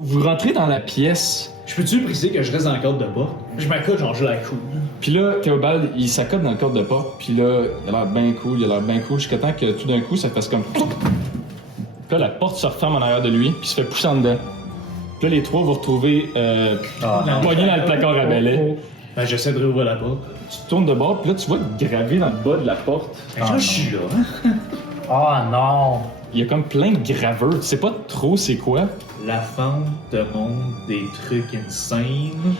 Vous rentrez dans la pièce, Je peux-tu préciser que je reste dans le cadre de bas? Je m'accote, genre, je la cool. puis là, Théobald, il s'accote dans le cadre de porte, puis là, il a l'air bien cool, jusqu'à temps que tout d'un coup, ça fasse comme... Puis là, la porte se referme en arrière de lui, puis il se fait pousser en dedans. Puis là, les trois, vous retrouvez poignés dans le placard à balai. Ben, j'essaie de réouvrir la porte. Tu te tournes de bord, puis là, tu vois gravé dans le bas de la porte. Là, je suis là. Oh non! Il y a comme plein de graveurs, tu sais pas trop c'est quoi. La fente te montre des trucs insane.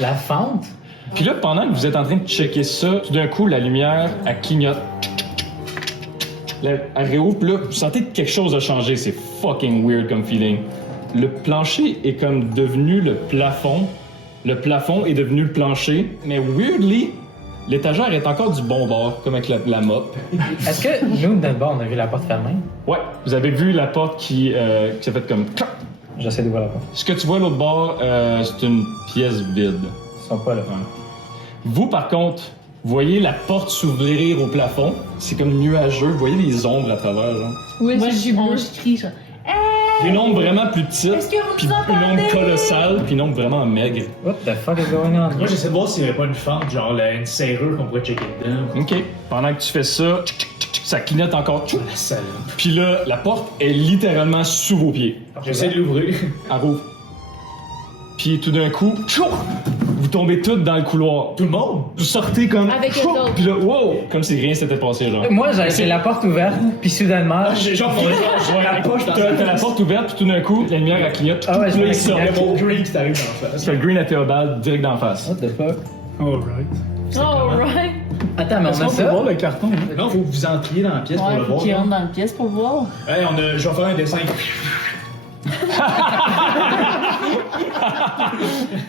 La fente? Puis là, pendant que vous êtes en train de checker ça, tout d'un coup, la lumière, elle clignote. Elle réouvre, puis là, vous sentez que quelque chose a changé. C'est fucking weird comme feeling. Le plancher est comme devenu le plafond. Le plafond est devenu le plancher. Mais weirdly, l'étagère est encore du bon bord, comme avec la mop. Est-ce que nous, de notre bord, on a vu la porte fermée? Ouais, vous avez vu la porte qui s'est faite comme... J'essaie d'ouvrir la porte. Ce que tu vois à l'autre bord, c'est une pièce vide. Ils sont pas là. Vous, par contre, voyez la porte s'ouvrir au plafond. C'est comme nuageux. Vous voyez les ombres à travers, genre. Oui, Moi, c'est je crie, genre. Une ombre vraiment plus petite, Est-ce que vous puis nous une entendez? ombre colossale, puis une ombre vraiment maigre. What the fuck is going on? Moi, j'essaie de voir s'il n'y avait pas une fente, genre une serrure qu'on pourrait checker dedans. OK. Pendant que tu fais ça, ça clignote encore. La salope. Puis là, la porte est littéralement sous vos pieds. J'essaie de l'ouvrir. Elle rouvre. Puis tout d'un coup, vous tombez toutes dans le couloir. Tout le monde? Vous sortez comme... Avec eux autres. Puis là, wow! Comme si rien s'était passé, genre. Moi, j'ai la porte ouverte, puis soudainement... Genre, La poche, t'as la porte ouverte, puis tout d'un coup, la lumière, elle clignote. Ah ouais, je Puis là, me il sort. il y a mon green qui t'arrive dans la face. C'est le green à Théobald, direct d'en face. What the fuck? Alright. Alright. Attends, mais on a ça? le carton? Non, faut que vous entriez dans la pièce pour Ouais, le faut voir. qu'il là. rentre dans la pièce pour le voir. Hey, je vais faire un dessin.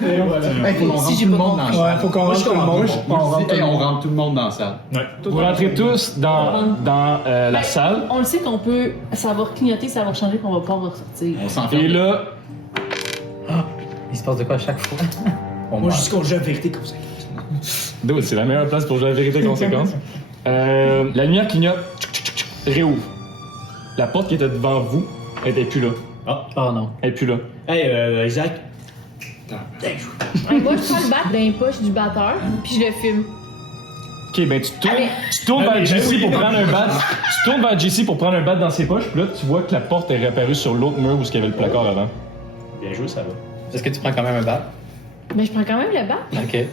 Et voilà. Hey, faut qu'on Si rentre j'ai tout le pas monde dans la compris. salle. Ouais, faut qu'on rentre tout le monde. On rentre tout le monde dans la salle. Ouais. Vous rentrez tous dans la salle, On le sait qu'on peut. Ça va clignoter, ça va changer, qu'on va pouvoir ressortir. On s'enferme. et là, Il se passe de quoi à chaque fois? On Moi, meurt. jusqu'au jeu la vérité comme ça. dude, c'est la meilleure place pour jouer la vérité conséquence. La lumière clignote, réouvre. La porte qui était devant vous, elle était plus là. Oh non. Elle est plus là. Hey, Isaac. Moi, je prends le bat dans les poches du batteur, puis je le fume. Ok, ben tu tournes vers JC pour prendre un bat. Tu tournes vers JC pour prendre un bat dans ses poches, puis là tu vois que la porte est réapparue sur l'autre mur où il y avait le placard avant. Bien joué, ça va. Est-ce que tu prends quand même un bat? Mais je prends quand même le bat. Ok.